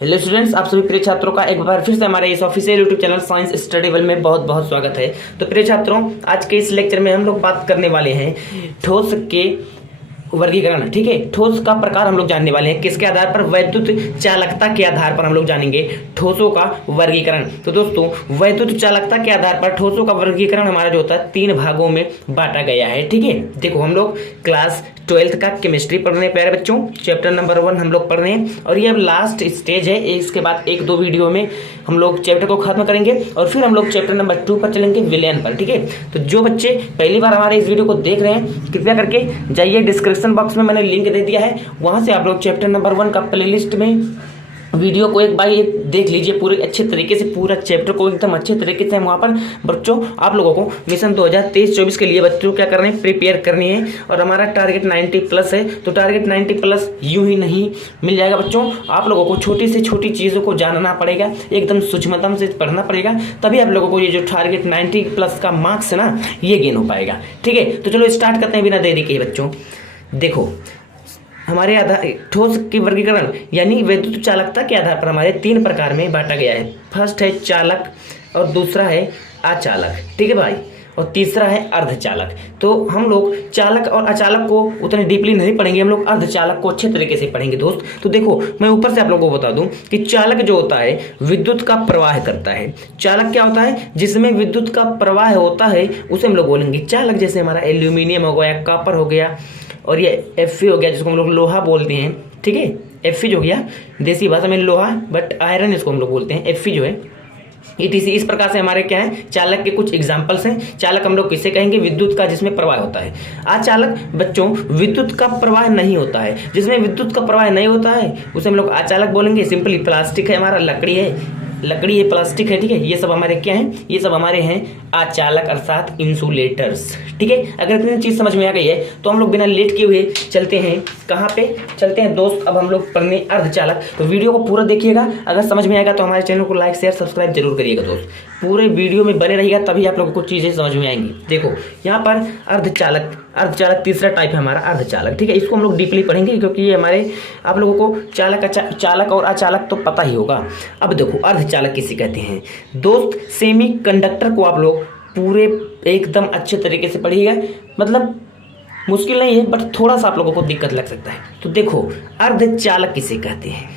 Hello students, आप सभी प्रिय छात्रों का एक बार फिर से हमारे इस ऑफिशियल यूट्यूब चैनल साइंस स्टडीबल में बहुत बहुत स्वागत है। तो प्रिय छात्रों, आज के इस लेक्चर में हम लोग बात करने वाले हैं ठोस के वर्गीकरण। ठीक है, ठोस का प्रकार हम लोग जानने वाले हैं। किसके आधार पर? वैद्युत चालकता के आधार पर हम लोग जानेंगे ठोसों का वर्गीकरण। तो दोस्तों, वैद्युत चालकता के आधार पर ठोसों का वर्गीकरण हमारा जो होता है 3 भागों में बांटा गया है। ठीक है, देखो हम लोग क्लास 12th का केमिस्ट्री पढ़ रहे हैं प्यारे बच्चों। चैप्टर नंबर 1 हम लोग पढ़ रहे हैं और ये अब लास्ट स्टेज है। इसके बाद 1-2 वीडियो में हम लोग चैप्टर को खत्म करेंगे और फिर हम लोग चैप्टर नंबर 2 पर चलेंगे, विलयन पर। ठीक है, तो जो बच्चे पहली बार हमारे इस वीडियो को देख रहे हैं, कृपया करके जाइए, डिस्क्रिप्शन बॉक्स में मैंने लिंक दे दिया है, वहां से आप लोग चैप्टर नंबर 1 का प्लेलिस्ट में वीडियो को एक बार ये देख लीजिए पूरे अच्छे तरीके से। पूरा चैप्टर को एकदम अच्छे तरीके से वहाँ पर बच्चों आप लोगों को मिशन 2023-24 के लिए बच्चों क्या करने हैं, प्रिपेयर करनी है। और हमारा टारगेट 90+ है, तो टारगेट 90+ यूं ही नहीं मिल जाएगा बच्चों। आप लोगों को छोटी से छोटी चीज़ों को जानना पड़ेगा, एकदम सूक्ष्मतम से पढ़ना पड़ेगा, तभी आप लोगों को ये जो टारगेट 90+ का मार्क्स है ना, ये गेन हो पाएगा। ठीक है, तो चलो स्टार्ट करते हैं बिना देरी के बच्चों। देखो, हमारे आधार ठोस की वर्गीकरण यानी वैद्युत चालकता के आधार पर हमारे 3 प्रकार में बांटा गया है। फर्स्ट है चालक और दूसरा है अचालक। ठीक है भाई, और तीसरा है अर्धचालक। तो हम लोग चालक और अचालक को उतने डीपली नहीं पढ़ेंगे, हम लोग अर्धचालक को अच्छे तरीके से पढ़ेंगे दोस्त। तो देखो, मैं ऊपर से आप लोगों को बता दूं कि चालक जो होता है विद्युत का प्रवाह करता है। चालक क्या होता है? जिसमें विद्युत का प्रवाह होता है उसे हम लोग बोलेंगे चालक। जैसे हमारा एल्यूमिनियम हो गया, कॉपर हो गया और ये Fe हो गया, जिसको हम लोग लोहा बोलते हैं। ठीक है, Fe जो हो गया देसी भाषा में लोहा, बट आयरन इसको हम लोग बोलते हैं। Fe जो है ETC। इस प्रकार से हमारे क्या है, चालक के कुछ एग्जाम्पल्स हैं। चालक हम लोग किसे कहेंगे? विद्युत का जिसमें प्रवाह होता है। अचालक बच्चों विद्युत का प्रवाह नहीं होता है, जिसमें विद्युत का प्रवाह नहीं होता है उसे हम लोग अचालक बोलेंगे। सिंपली प्लास्टिक है हमारा, लकड़ी है, प्लास्टिक है। ठीक है, ये सब हमारे क्या हैं? ये सब हमारे हैं अचालक अर्थात इंसुलेटर्स। ठीक है, अगर इतनी चीज समझ में आ गई है तो हम लोग बिना लेट किए हुए चलते हैं। कहाँ पे चलते हैं दोस्त? अब हम लोग पढ़ने अर्धचालक। तो वीडियो को पूरा देखिएगा, अगर समझ में आएगा तो हमारे चैनल को लाइक शेयर सब्सक्राइब जरूर करिएगा दोस्त। पूरे वीडियो में बने रहिएगा, तभी आप लोगों को चीजें समझ में आएंगी। देखो यहाँ पर अर्धचालक तीसरा टाइप है हमारा अर्धचालक। ठीक है, इसको हम लोग डीपली पढ़ेंगे क्योंकि ये हमारे आप लोगों को चालक और अचालक तो पता ही होगा। अब देखो अर्धचालक किसे कहते हैं दोस्त? सेमी कंडक्टर को आप लोग पूरे एकदम अच्छे तरीके से पढ़िएगा। मतलब मुश्किल नहीं है, बट थोड़ा सा आप लोगों को दिक्कत लग सकता है। तो देखो अर्धचालक किसे कहते हैं।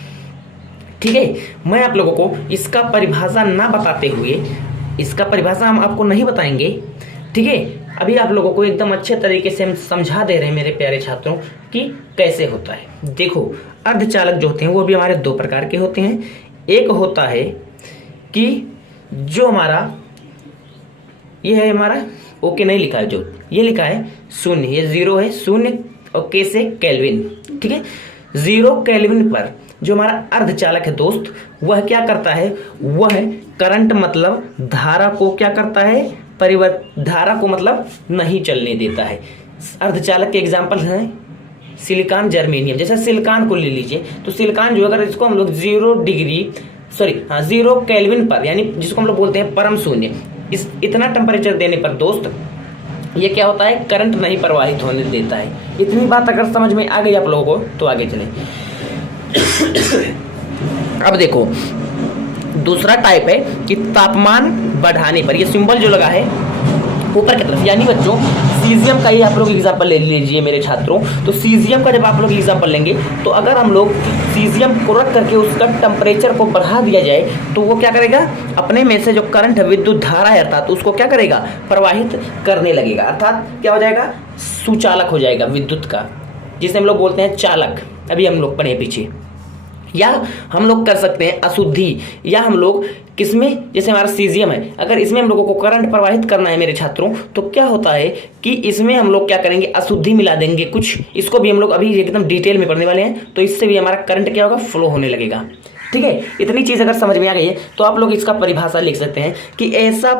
ठीक है, मैं आप लोगों को इसका परिभाषा ना बताते हुए, इसका परिभाषा हम आपको नहीं बताएंगे। ठीक है, अभी आप लोगों को एकदम अच्छे तरीके से हम समझा दे रहे हैं मेरे प्यारे छात्रों कि कैसे होता है। देखो अर्धचालक जो होते हैं वो भी हमारे 2 प्रकार के होते हैं। एक होता है कि जो हमारा ये है हमारा ओके नहीं लिखा है, जो ये लिखा है 0, ये 0 है, 0 और के से केल्विन। ठीक है, 0 केल्विन पर जो हमारा अर्धचालक है दोस्त, वह क्या करता है? वह करंट मतलब धारा को क्या करता है? धारा को मतलब नहीं चलने देता है। अर्धचालक के एग्जाम्पल हैं सिलिकॉन, जर्मेनियम। जैसे सिलिकॉन को ले लीजिए, तो सिलिकॉन जो अगर इसको हम लोग 0 केल्विन पर, यानी जिसको हम लोग बोलते हैं परम शून्य, इतना टेम्परेचर देने पर दोस्त ये क्या होता है? करंट नहीं प्रवाहित होने देता है। इतनी बात अगर समझ में आ गई आप लोगों को तो आगे चलें। अब देखो दूसरा टाइप है कि तापमान बढ़ाने पर, ये सिंबल जो लगा है ऊपर की तरफ, यानी बच्चों सीजियम का ही आप लोग एग्जाम्पल ले लीजिए मेरे छात्रों। तो सीजियम का जब आप लोग एग्जाम्पल लेंगे, तो अगर हम लोग सीजियम को रख करके उसका टेम्परेचर को बढ़ा दिया जाए तो वो क्या करेगा? अपने में से जो करंट है, विद्युत धारा है अर्थात, उसको क्या करेगा? प्रवाहित करने लगेगा। अर्थात क्या हो जाएगा? सुचालक हो जाएगा विद्युत का, जिसे हम लोग बोलते हैं चालक। अभी हम लोग पढ़े पीछे। या हम लोग कर सकते हैं अशुद्धि, या हम लोग किसमें, जैसे हमारा सीजियम है, अगर इसमें हम लोगों को करंट प्रवाहित करना है मेरे छात्रों, तो क्या होता है कि इसमें हम लोग क्या करेंगे? अशुद्धि मिला देंगे कुछ। इसको भी हम लोग अभी एकदम डिटेल में पढ़ने वाले हैं, तो इससे भी हमारा करंट क्या होगा? फ्लो होने लगेगा। ठीक है, इतनी चीज अगर समझ में आ गई है तो आप लोग इसका परिभाषा लिख सकते हैं कि ऐसा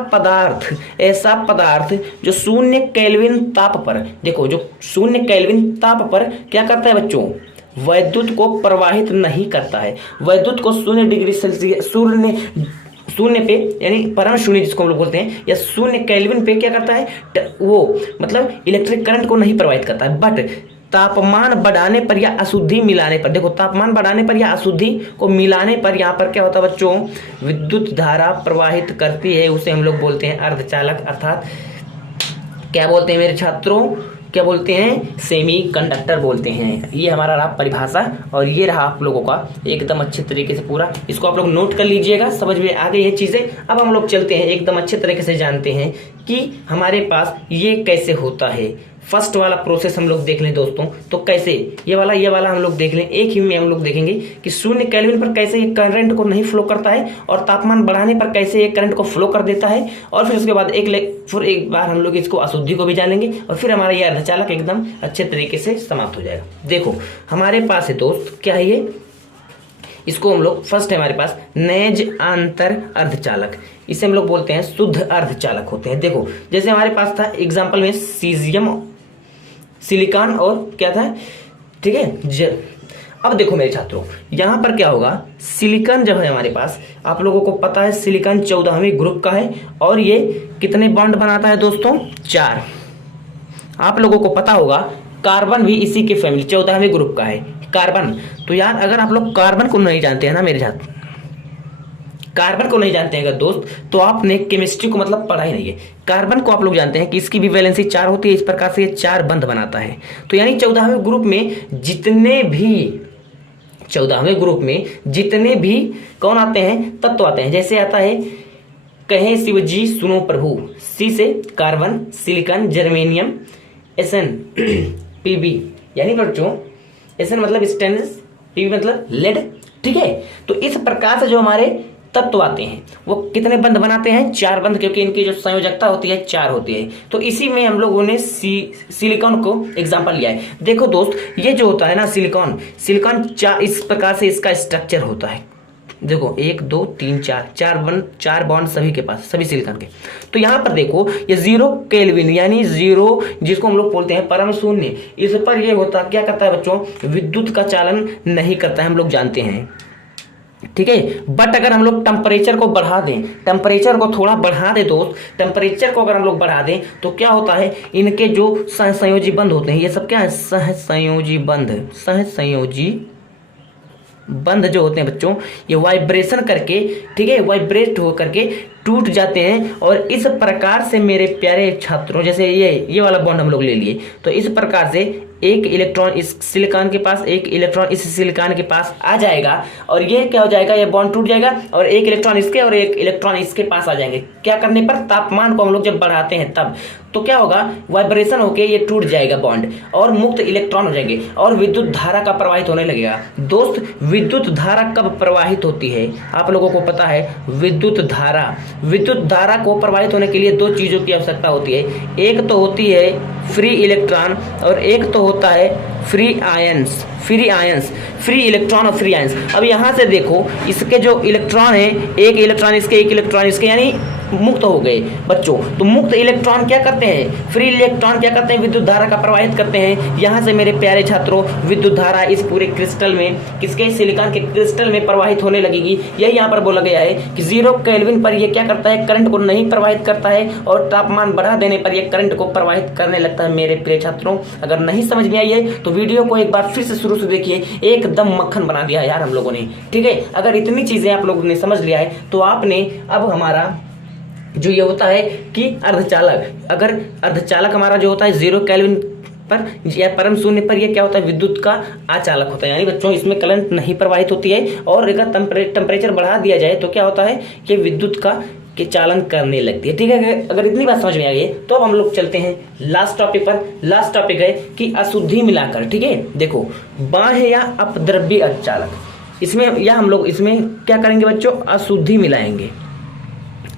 पदार्थ जो 0 केल्विन ताप पर, देखो जो 0 केल्विन ताप पर क्या करता है बच्चों? वैद्युत को प्रवाहित नहीं करता है। वैद्युत को 0 डिग्री सेल्सियस, 0 पे यानी परम शून्य जिसको हम लोग बोलते हैं, या 0 केल्विन पे क्या करता है? वो मतलब इलेक्ट्रिक करंट को नहीं प्रवाहित करता है। बट तापमान बढ़ाने पर या अशुद्धि मिलाने पर, देखो तापमान बढ़ाने पर या अशुद्धि को मिलाने पर यहाँ पर क्या होता है बच्चों, विद्युत धारा प्रवाहित करती है, उसे हम लोग बोलते हैं अर्धचालक, अर्थात क्या बोलते हैं मेरे छात्रों, क्या बोलते हैं, सेमी कंडक्टर बोलते हैं। ये हमारा रहा परिभाषा और ये रहा आप लोगों का एकदम अच्छे तरीके से पूरा, इसको आप लोग नोट कर लीजिएगा, समझ में आ गई ये चीज़ें। अब हम लोग चलते हैं एकदम अच्छे तरीके से जानते हैं कि हमारे पास ये कैसे होता है। फर्स्ट वाला प्रोसेस हम लोग देख लें दोस्तों, तो कैसे ये वाला हम लोग देख लें। एक ही में हम लोग देखेंगे कि 0 केल्विन पर कैसे ये करंट को नहीं फ्लो करता है और तापमान बढ़ाने पर कैसे ये करंट को फ्लो कर देता है, और फिर उसके बाद एक बार हम लोग इसको अशुद्धि को भी जानेंगे और फिर हमारा ये अर्धचालक एकदम अच्छे तरीके से समाप्त हो जाएगा। देखो हमारे पास है दोस्त, क्या है ये, इसको हम लोग फर्स्ट है हमारे पास नेज आंतर अर्धचालक, इसे हम लोग बोलते हैं शुद्ध अर्धचालक होते हैं। देखो जैसे हमारे पास था एग्जांपल में सीजियम, सिलिकॉन और क्या था, ठीक है। अब देखो मेरे छात्रों यहाँ पर क्या होगा, सिलिकॉन जब है हमारे पास, आप लोगों को पता है सिलिकॉन 14वें ग्रुप का है और ये कितने बॉन्ड बनाता है दोस्तों, 4। आप लोगों को पता होगा कार्बन भी इसी के फैमिली 14वें ग्रुप का है, कार्बन। तो यार अगर आप लोग कार्बन को नहीं जानते हैं ना मेरे साथ, कार्बन को नहीं जानते हैं अगर दोस्त, तो आपने केमिस्ट्री को मतलब पढ़ा ही नहीं है। कार्बन को आप लोग जानते हैं कि इसकी भी वैलेंसी 4 होती है, इस प्रकार से ये 4 बंध बनाता है। तो यानी 14वें ग्रुप में जितने भी कौन आते हैं, तत्व आते हैं, जैसे आता है कहे शिव जी सुनो प्रभु, सी से carbon, silicon, germanium, SN, PB, यानी बच्चों एसएन मतलब स्टेनलेस, पीबी मतलब लेड, ठीक है। तो इस प्रकार से जो हमारे तत्व आते हैं वो कितने बंध बनाते हैं, 4 बंध, क्योंकि इनकी जो संयोजकता होती है 4 होती है। तो इसी में हम लोगों ने सिलिकॉन को एग्जांपल लिया है। देखो दोस्त ये जो होता है ना सिलिकॉन 4 इस प्रकार से इसका स्ट्रक्चर होता है। देखो 1 2 3 4 बॉन्ड सभी के पास, सभी सिलिकॉन के। तो यहाँ पर देखो ये 0 केल्विन यानी 0 जिसको हम लोग बोलते हैं परम शून्य, इस पर ये होता क्या करता है बच्चों, विद्युत का चालन नहीं करता है, हम लोग जानते हैं, ठीक है। बट अगर हम लोग टेम्परेचर को बढ़ा दें, टेम्परेचर को थोड़ा बढ़ा दें दोस्त, टेम्परेचर को अगर हम लोग बढ़ा दें तो क्या होता है, इनके जो सहसंयोजी बंध होते हैं, ये सब क्या है, सहसंयोजी बंध जो होते हैं बच्चों, ये वाइब्रेशन करके, ठीक है, वाइब्रेट हो करके टूट जाते हैं। और इस प्रकार से मेरे प्यारे छात्रों, जैसे ये वाला बॉन्ड हम लोग ले लिए, तो इस प्रकार से एक इलेक्ट्रॉन इस सिलिकॉन के पास, एक इलेक्ट्रॉन इस सिलिकॉन के पास आ जाएगा और ये क्या हो जाएगा, ये बॉन्ड टूट जाएगा और एक इलेक्ट्रॉन इसके और एक इलेक्ट्रॉन इसके पास आ जाएंगे। क्या करने पर, तापमान को हम लोग जब बढ़ाते हैं तब, तो क्या होगा, वाइब्रेशन होके ये टूट जाएगा बॉन्ड और मुक्त इलेक्ट्रॉन हो जाएंगे और विद्युत धारा का प्रवाहित होने लगेगा। दोस्त विद्युत धारा कब प्रवाहित होती है, आप लोगों को पता है, विद्युत धारा को प्रवाहित होने के लिए 2 चीजों की आवश्यकता होती है। एक तो होती है फ्री इलेक्ट्रॉन और एक तो होता है फ्री इलेक्ट्रॉन और फ्री आयंस। अब यहाँ से देखो इसके जो इलेक्ट्रॉन है, एक इलेक्ट्रॉन इसके यानी मुक्त हो गए बच्चों। तो मुक्त इलेक्ट्रॉन क्या करते हैं, फ्री इलेक्ट्रॉन क्या करते हैं, विद्युत धारा का प्रवाहित करते हैं। यहाँ से मेरे प्यारे छात्रों विद्युत धारा इस पूरे क्रिस्टल में, किसके, सिलिकॉन के क्रिस्टल में प्रवाहित होने लगेगी। यही यहाँ पर बोला गया है कि 0 केल्विन पर यह क्या करता है, करंट को नहीं प्रवाहित करता है और तापमान बढ़ा देने पर यह करंट को प्रवाहित करने लगता है। मेरे प्रिय छात्रों अगर नहीं समझ में आई है तो वीडियो को एक बार फिर से शुरू से देखिए, एकदम मक्खन बना दिया यार हम लोगों ने, ठीक है। अगर इतनी चीजें आप लोगों ने समझ लिया है तो आपने अब हमारा जो ये होता है कि अर्धचालक, अगर अर्धचालक हमारा जो होता है 0 केल्विन पर या परम शून्य पर, यह क्या होता है, विद्युत का आचालक होता है। यानी बच्चों इसमें करंट नहीं प्रवाहित होती है और अगर टेम्परेचर बढ़ा दिया जाए तो क्या होता है कि विद्युत के चालन करने लगती है, ठीक है। अगर इतनी बात समझ में आ गई तो अब हम लोग चलते हैं लास्ट टॉपिक पर। लास्ट टॉपिक है कि अशुद्धि मिलाकर, ठीक है। देखो बाह्य या अपद्रव्य अर्धचालक, इसमें या हम लोग इसमें क्या करेंगे बच्चों, अशुद्धि मिलाएंगे,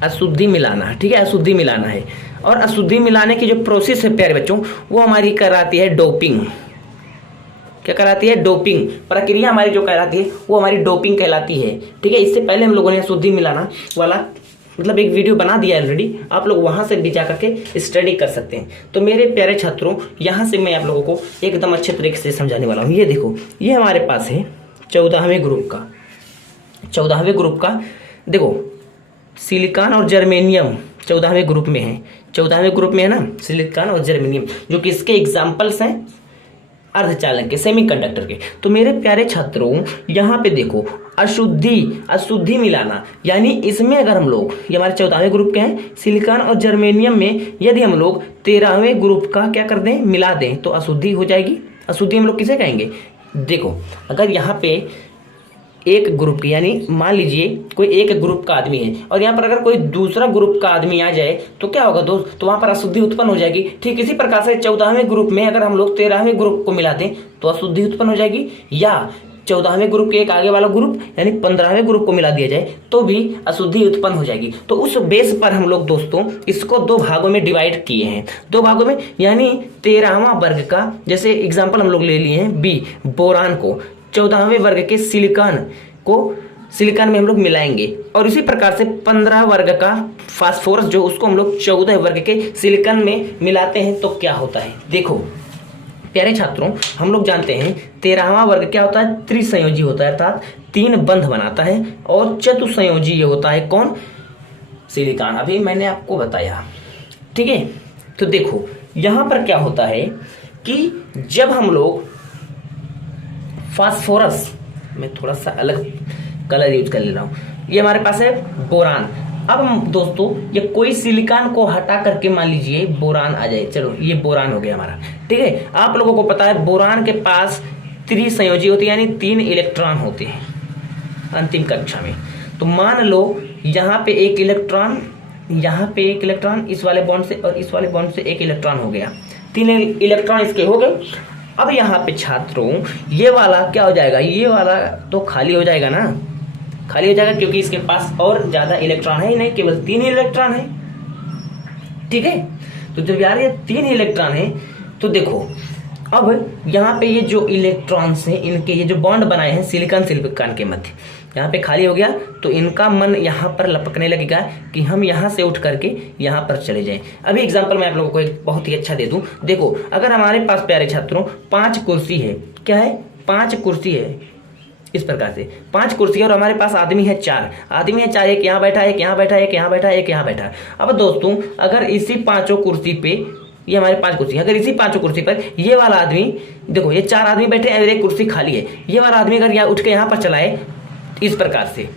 अशुद्धि मिलाना, ठीक है, अशुद्धि मिलाना है। और अशुद्धि मिलाने की जो प्रोसेस है प्यारे बच्चों, वो हमारी कराती है डोपिंग। क्या कराती है, डोपिंग। प्रक्रिया हमारी जो कहलाती है वो हमारी डोपिंग कहलाती है, ठीक है। इससे पहले हम लोगों ने अशुद्धि मिलाना वाला मतलब एक वीडियो बना दिया है ऑलरेडी, आप लोग वहां से भी जाकर के स्टडी कर सकते हैं। तो मेरे प्यारे छात्रों यहाँ से मैं आप लोगों को एकदम अच्छे तरीके से समझाने वाला हूँ। ये देखो, ये हमारे पास है 14वें ग्रुप का, देखो सिलिकॉन और जर्मेनियम 14वें ग्रुप में है, 14वें ग्रुप में है ना सिलिकॉन और जर्मेनियम, जो कि इसके एग्जाम्पल्स हैं, अर्धचालक के, सेमीकंडक्टर के। तो मेरे प्यारे छात्रों यहाँ पे देखो अशुद्धि मिलाना, यानी इसमें अगर हम लोग, ये हमारे 14वें ग्रुप के हैं, सिलिकॉन और जर्मेनियम में यदि हम लोग 13वें ग्रुप का क्या कर दें, मिला दें, तो अशुद्धि हो जाएगी। अशुद्धि हम लोग किसे कहेंगे? देखो अगर यहाँ पे एक ग्रुप की, यानी मान लीजिए कोई एक ग्रुप का आदमी है और यहाँ पर अगर कोई दूसरा ग्रुप का आदमी आ जाए तो क्या होगा दोस्त? तो वहां पर अशुद्धि उत्पन्न हो जाएगी। ठीक इसी प्रकार से 14वें ग्रुप में अगर हम लोग 13वें ग्रुप को मिला दें तो अशुद्धि उत्पन्न हो जाएगी, या 14वें ग्रुप के एक आगे वाला ग्रुप यानी 15वें ग्रुप को मिला दिया जाए तो भी अशुद्धि उत्पन्न हो जाएगी। तो उस बेस पर हम लोग दोस्तों इसको दो भागों में डिवाइड किए हैं, दो भागों में, यानी 13वां वर्ग का, जैसे एग्जाम्पल हम लोग ले लिए हैं बी बोरान को, 14वें वर्ग के सिलिकॉन में हम लोग मिलाएंगे, और इसी प्रकार से 15 वर्ग का फास्फोरस जो, उसको हम लोग 14 वर्ग के सिलिकॉन में मिलाते हैं तो क्या होता है? देखो प्यारे छात्रों हम लोग जानते हैं 13वां वर्ग क्या होता है? त्रिसंयोजी होता है, अर्थात 3 बंध बनाता है, और चतुसंयोजी ये होता है कौन? सिलिकॉन। अभी मैंने आपको बताया, ठीक है। तो देखो यहां पर क्या होता है कि जब हम लोग फास्फोरस में थोड़ा सा अलग कलर यूज कर ले रहा हूं, ये हमारे पास है बोरान। अब दोस्तों ये कोई सिलिकॉन को हटा करके मान लीजिए बोरान आ जाए, चलो ये बोरान हो गया हमारा, ठीक है। आप लोगों को पता है बोरान के पास त्रिसंयोजी होती है, यानी 3 इलेक्ट्रॉन होते हैं अंतिम कक्षा में। तो मान लो यहाँ पे एक इलेक्ट्रॉन, यहाँ पे एक इलेक्ट्रॉन, इस वाले बॉन्ड से और इस वाले बॉन्ड से एक इलेक्ट्रॉन हो गया, 3 इलेक्ट्रॉन इसके हो गए। अब यहाँ पे छात्रों ये वाला क्या हो जाएगा? ये वाला तो खाली हो जाएगा ना, खाली हो जाएगा क्योंकि इसके पास और ज्यादा इलेक्ट्रॉन है ही नहीं, केवल 3 इलेक्ट्रॉन है, ठीक है। तो जब यार ये 3 इलेक्ट्रॉन है तो देखो अब यहाँ पे ये जो इलेक्ट्रॉन्स हैं इनके ये जो बॉन्ड बनाए हैं सिलिकॉन के मध्य, यहाँ पे खाली हो गया, तो इनका मन यहाँ पर लपकने लगेगा कि हम यहाँ से उठ करके यहाँ पर चले जाएं। अभी एग्जांपल मैं आप लोगों को एक बहुत ही अच्छा दे दूं। देखो अगर हमारे पास प्यारे छात्रों 5 कुर्सी है, क्या है? 5 कुर्सी है, इस प्रकार से 5 कुर्सी, और हमारे पास आदमी है 4, आदमी है 4, एक यहाँ बैठा, एक यहाँ बैठा, एक यहाँ बैठा, एक यहाँ बैठा। अब दोस्तों अगर इसी 5 कुर्सी पे, ये हमारे 5 कुर्सी, अगर इसी 5 कुर्सी पर ये वाला आदमी, देखो ये 4 आदमी बैठे हैं और एक कुर्सी खाली है, ये वाला आदमी अगर यहाँ उठ के यहाँ पर चलाए इस प्रकार से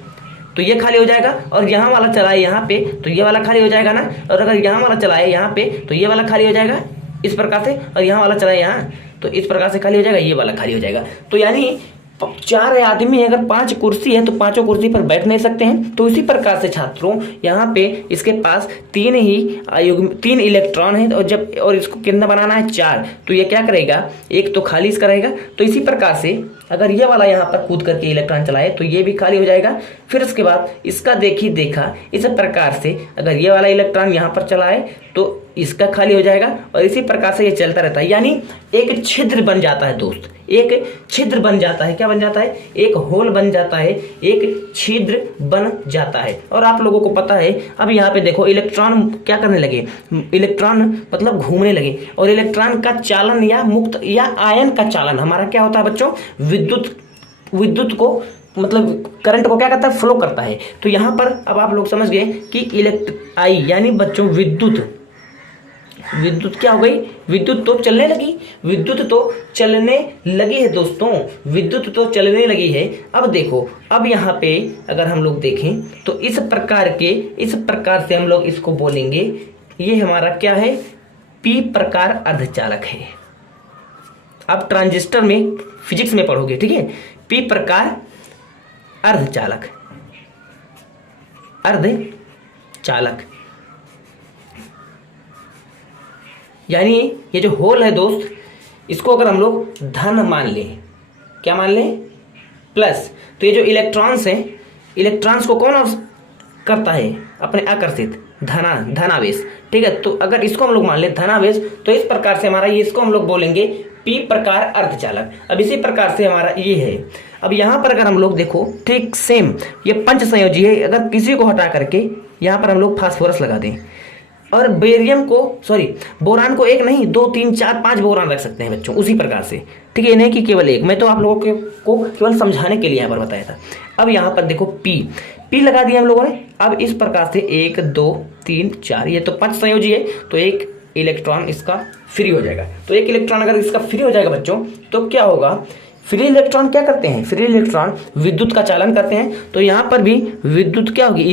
तो ये खाली हो जाएगा, और यहाँ वाला चलाए यहाँ पे तो ये वाला खाली हो जाएगा ना, और अगर यहाँ वाला चलाए यहाँ पे तो ये वाला खाली हो जाएगा इस प्रकार से, और यहाँ वाला चलाए यहाँ तो इस प्रकार से खाली हो जाएगा, ये वाला खाली हो जाएगा। तो यानी 4 आदमी है, अगर 5 कुर्सी है तो 5 कुर्सी पर बैठ नहीं सकते हैं। तो इसी प्रकार से छात्रों यहाँ पे इसके पास 3 इलेक्ट्रॉन है, और इसको कितना बनाना है? 4। तो ये क्या करेगा? एक तो खाली इसका रहेगा। तो इसी प्रकार से अगर ये वाला यहाँ पर कूद करके इलेक्ट्रॉन चलाए तो ये भी खाली हो जाएगा। फिर उसके बाद इसका देखा इस प्रकार से अगर ये वाला इलेक्ट्रॉन यहाँ पर चलाए तो इसका खाली हो जाएगा, और इसी प्रकार से ये चलता रहता है, यानी एक छिद्र बन जाता है दोस्त, एक छिद्र बन जाता है। क्या बन जाता है? एक होल बन जाता है, एक छिद्र बन जाता है। और आप लोगों को पता है अब यहाँ पे देखो इलेक्ट्रॉन क्या करने लगे? इलेक्ट्रॉन मतलब घूमने लगे, और इलेक्ट्रॉन का चालन या मुक्त या आयन का चालन हमारा क्या होता है बच्चों? विद्युत को मतलब करंट को क्या करता है? फ्लो करता है। तो यहाँ पर अब आप लोग समझ गए कि यानी बच्चों विद्युत क्या हो गई? विद्युत तो चलने लगी, विद्युत तो चलने लगी है दोस्तों, विद्युत तो चलने लगी है। अब देखो अब यहाँ पे अगर हम लोग देखें तो इस प्रकार से हम लोग इसको बोलेंगे, ये हमारा क्या है? पी प्रकार अर्धचालक है। अब ट्रांजिस्टर में फिजिक्स में पढ़ोगे, ठीक है। पी प्रकार अर्धचालक, यानी ये जो होल है दोस्त, इसको अगर हम लोग धन मान लें, क्या मान लें? प्लस। तो ये जो इलेक्ट्रॉन्स हैं, इलेक्ट्रॉन्स को कौन करता है? अपने आकर्षित धनावेश, ठीक है। तो अगर इसको हम लोग मान लें धनावेश, तो इस प्रकार से हमारा ये, इसको हम लोग बोलेंगे पी प्रकार अर्धचालक। अब इसी प्रकार से हमारा ये है। अब यहाँ पर अगर हम लोग देखो ठीक सेम, ये पंच संयोजी है, अगर किसी को हटा करके यहाँ पर हम लोग फास्फोरस लगा दें, और बोरान को 1 नहीं 2 3 4 5 बोरान रख सकते हैं बच्चों, उसी प्रकार से, ठीक है। ये नहीं कि केवल 1, मैं तो आप लोगों को केवल समझाने के लिए यहाँ पर बताया था। अब यहाँ पर देखो पी लगा दिया हम लोगों ने। अब इस प्रकार से 1 2 3 4, ये तो पंच संयोजी है, तो 1 इलेक्ट्रॉन इसका फ्री हो जाएगा। तो एक इलेक्ट्रॉन अगर इसका फ्री हो जाएगा बच्चों, तो क्या होगा, फ्री इलेक्ट्रॉन क्या करते हैं, फ्री इलेक्ट्रॉन विद्युत का चालन करते हैं। तो यहां पर भी विद्युत क्या होगी,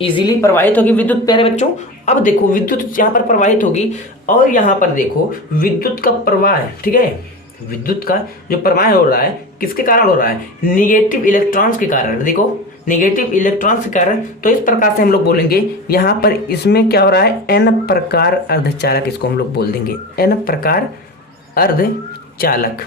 इजीली प्रवाहित होगी विद्युत। प्यारे बच्चों अब देखो विद्युत यहां पर प्रवाहित होगी, और यहां पर देखो विद्युत का प्रवाह है, ठीक है, विद्युत का जो प्रवाह हो रहा है किसके कारण हो रहा है, निगेटिव इलेक्ट्रॉन्स के कारण। देखो निगेटिव इलेक्ट्रॉन्स के कारण। तो इस प्रकार से हम लोग बोलेंगे यहां पर इसमें क्या हो रहा है, एन प्रकार अर्धचालक, इसको हम लोग बोल देंगे एन प्रकार अर्धचालक।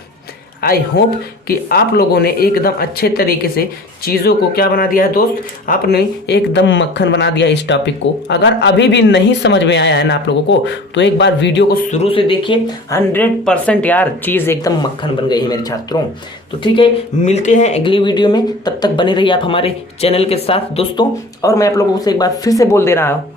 आई होप कि आप लोगों ने एकदम अच्छे तरीके से चीज़ों को क्या बना दिया है दोस्त, आपने एकदम मक्खन बना दिया इस टॉपिक को। अगर अभी भी नहीं समझ में आया है ना आप लोगों को, तो एक बार वीडियो को शुरू से देखिए, 100% यार चीज़ एकदम मक्खन बन गई है मेरे छात्रों। तो ठीक है, मिलते हैं अगली वीडियो में, तब तक बने रहिए आप हमारे चैनल के साथ दोस्तों। और मैं आप लोगों से एक बार फिर से बोल दे रहा हूँ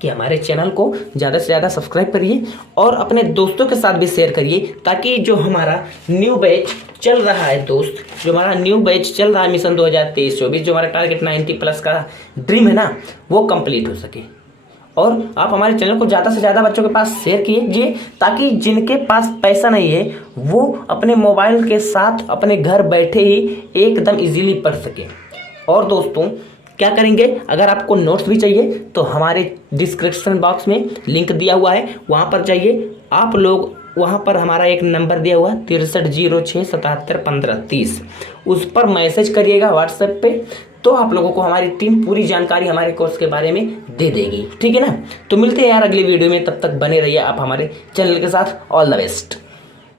कि हमारे चैनल को ज़्यादा से ज़्यादा सब्सक्राइब करिए और अपने दोस्तों के साथ भी शेयर करिए, ताकि जो हमारा न्यू बैच चल रहा है दोस्त, जो हमारा न्यू बैच चल रहा है मिशन 2023-24, जो हमारा टारगेट 90+ का ड्रीम है ना, वो कंप्लीट हो सके। और आप हमारे चैनल को ज़्यादा से ज़्यादा बच्चों के पास शेयर कीजिए, ताकि जिनके पास पैसा नहीं है वो अपने मोबाइल के साथ अपने घर बैठे ही एकदम इजीली पढ़ सके। और दोस्तों क्या करेंगे, अगर आपको नोट्स भी चाहिए तो हमारे डिस्क्रिप्शन बॉक्स में लिंक दिया हुआ है, वहाँ पर जाइए आप लोग। वहाँ पर हमारा एक नंबर दिया हुआ है 6306771530, उस पर मैसेज करिएगा व्हाट्सएप पे, तो आप लोगों को हमारी टीम पूरी जानकारी हमारे कोर्स के बारे में दे देगी, ठीक है ना। तो मिलते हैं यार अगली वीडियो में, तब तक बने रहिए आप हमारे चैनल के साथ। All the best.